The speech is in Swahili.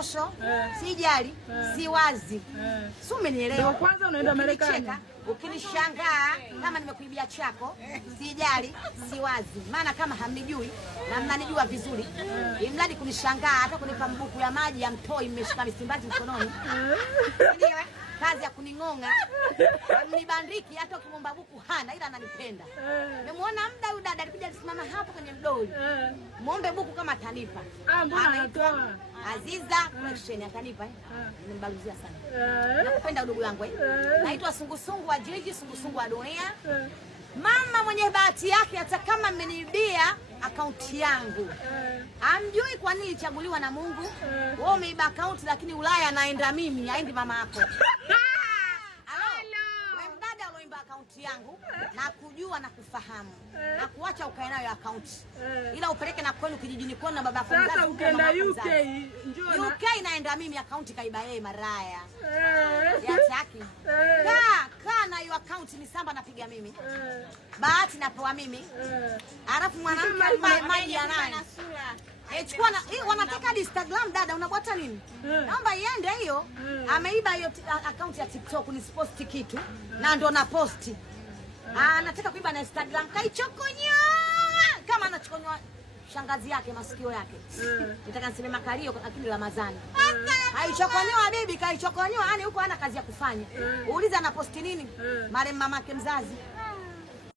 posho, sijali, siwazi. Si umenielewa? Kwanza unaenda Marekani. Ukinishangaa kama nimekuibia chako, sijali, siwazi. Maana kama hamnijui na mnanijua vizuri, imradi kunishangaa hata kunipa mbuku ya maji ya Mtoi mmeshika misimbazi mkononi. Ndio kazi ya kuningonga. Mnibandiki hata ukimwomba buku hana, ila ananipenda. Nimemuona muda huyu dada alikuja alisimama hapo kwenye mdoli. Muombe buku kama atanipa. Mbona anatoa? Aziza question atanipa. Nimembaluzia sana. Nakupenda ndugu yangu Naitwa Sungusungu wa jiji, Sungusungu wa dunia. Mama mwenye bahati yake, hata kama mmeniibia akaunti yangu. Amjui kwa nini chaguliwa na Mungu. Wewe umeiba akaunti lakini Ulaya anaenda mimi, haendi mama yako. Akaunti yangu na kujua na kufahamu na kuacha ukae nayo akaunti, ila upeleke na kwenu kijijini kwenu na baba mzazi. Sasa ukienda UK naenda mimi, akaunti kaiba yeye maraya yataki. Kaa na hiyo akaunti ni samba napiga mimi, bahati napoa mimi, alafu mwanamke ambaye maji anaye chukua na hii wanataka hadi Instagram. Dada unabwata nini? Naomba iende hiyo. Ameiba hiyo account ya TikTok ni post kitu na ndo na posti. Anataka kuiba na Instagram, kaichokonyoa kama anachokonyoa shangazi yake masikio yake. Nitaka niseme makalio lakini Ramadhani. Haichokonyoa bibi, kaichokonyoa, yani huko hana kazi ya kufanya. Uuliza ana posti nini? Mare mamake mzazi.